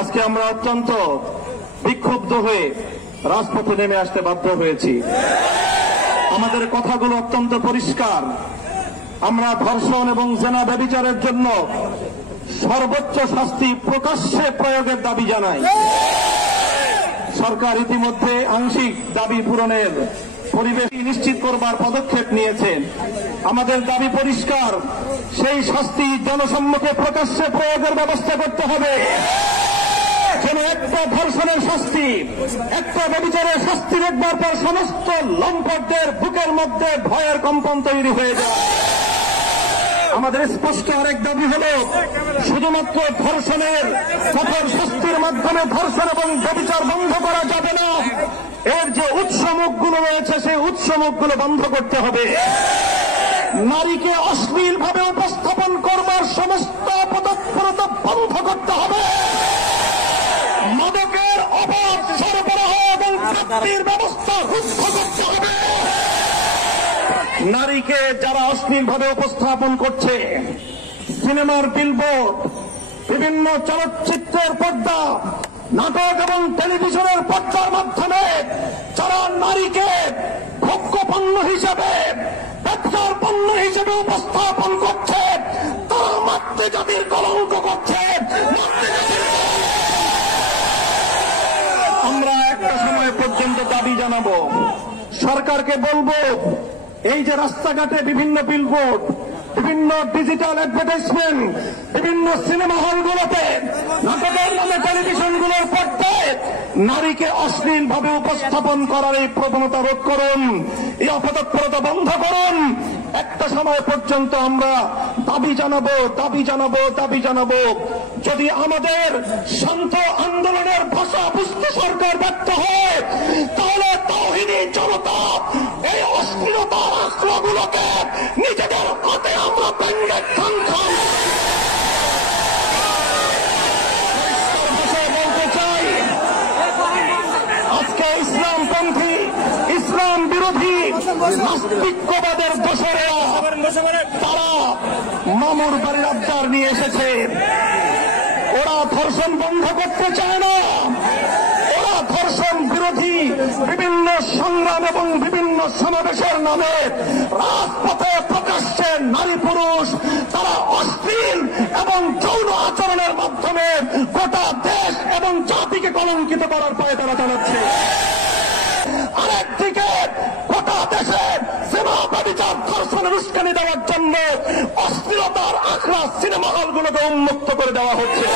আজকে আমরা অত্যন্ত বিক্ষুব্ধ হয়ে রাজপথে নেমে আসতে বাধ্য হয়েছি। আমাদের কথাগুলো অত্যন্ত পরিষ্কার। আমরা ধর্ষণ এবং জেনা ব্যভিচারের জন্য সর্বোচ্চ শাস্তি প্রকাশ্যে প্রয়োগের দাবি জানাই। সরকার ইতিমধ্যে আংশিক দাবি পূরণের পরিবেশ নিশ্চিত করবার পদক্ষেপ নিয়েছেন। আমাদের দাবি পরিষ্কার, সেই শাস্তি জনসম্মুখে প্রকাশ্যে প্রয়োগের ব্যবস্থা করতে হবে। যেন একটা ধর্ষণের শাস্তি, একটা ব্যভিচারের শাস্তি দেখবার পর সমস্ত লম্পটদের বুকের মধ্যে ভয়ের কম্পন তৈরি হয়ে যায়। আমাদের স্পষ্ট আরেক দাবি হল, শুধুমাত্র ধর্ষণের কঠোর শাস্তির মাধ্যমে ধর্ষণ এবং ব্যভিচার বন্ধ করা যাবে না। এর যে উৎসমুখগুলো রয়েছে সেই উৎসমুখগুলো বন্ধ করতে হবে। নারীকে অশ্লীলভাবে উপস্থাপন করবার সমস্ত অপতৎপরতা বন্ধ করতে হবে। মাদকের অবাধ সরবরাহ এবং প্রাপ্তির ব্যবস্থা রুদ্ধ করতে হবে। নারীকে যারা অশ্লীলভাবে উপস্থাপন করছে, সিনেমার বিলবোর্ড, বিভিন্ন চলচ্চিত্রের পর্দা, নাটক এবং টেলিভিশনের পর্দার মাধ্যমে যারা নারীকে ভোগ্য পণ্য হিসেবে, ব্যবসার পণ্য হিসেবে উপস্থাপন করছে, তারা মাতৃজাতির কলঙ্ক করছে। আমরা একটা সময় পর্যন্ত দাবি জানাবো, সরকারকে বলবো, এই যে রাস্তাঘাটে বিভিন্ন বিলবোর্ড, বিভিন্ন ডিজিটাল অ্যাডভার্টাইজমেন্ট, বিভিন্ন সিনেমা হলগুলোতে, নাটকের নামে টেলিভিশনগুলোর পর্দায় নারীকে অশ্লীলভাবে উপস্থাপন করার এই প্রবণতা রোধ করুন, এই অপতৎপরতা বন্ধ করুন। একটা সময় পর্যন্ত আমরা দাবি জানাবো। যদি আমাদের শান্ত আন্দোলনের ভাষা বুঝতে সরকার ব্যর্থ হয়, তাহলে তাওহীদি জনতা এই অশ্লীলতার আখড়াগুলোকে নিজেদের হাতে আমরা ভেঙে খান বলতে চাই। আজকে ইসলামপন্থী, ইসলাম বিরোধী নাস্তিক্যবাদের দোসরেরা তারা মামুর বাড়ির আবদার নিয়ে এসেছে। ওরা ধর্ষণ বন্ধ করতে চায় না। ওরা ধর্ষণ বিরোধী বিভিন্ন সংগ্রাম এবং বিভিন্ন সমাবেশের নামে রাজপথে প্রকাশ্যে নারী পুরুষ তারা অশ্লীল এবং যৌন আচরণের মাধ্যমে গোটা দেশ এবং জাতিকে কলঙ্কিত করার পায়ে তারা চালাচ্ছে। আরেকদিকে গোটা দেশে সিনেমা ব্যভিচার ধর্ষণের উস্কানি দেওয়ার জন্য অশ্লীলতার আখড়া সিনেমা হলগুলোকে উন্মুক্ত করে দেওয়া হচ্ছে।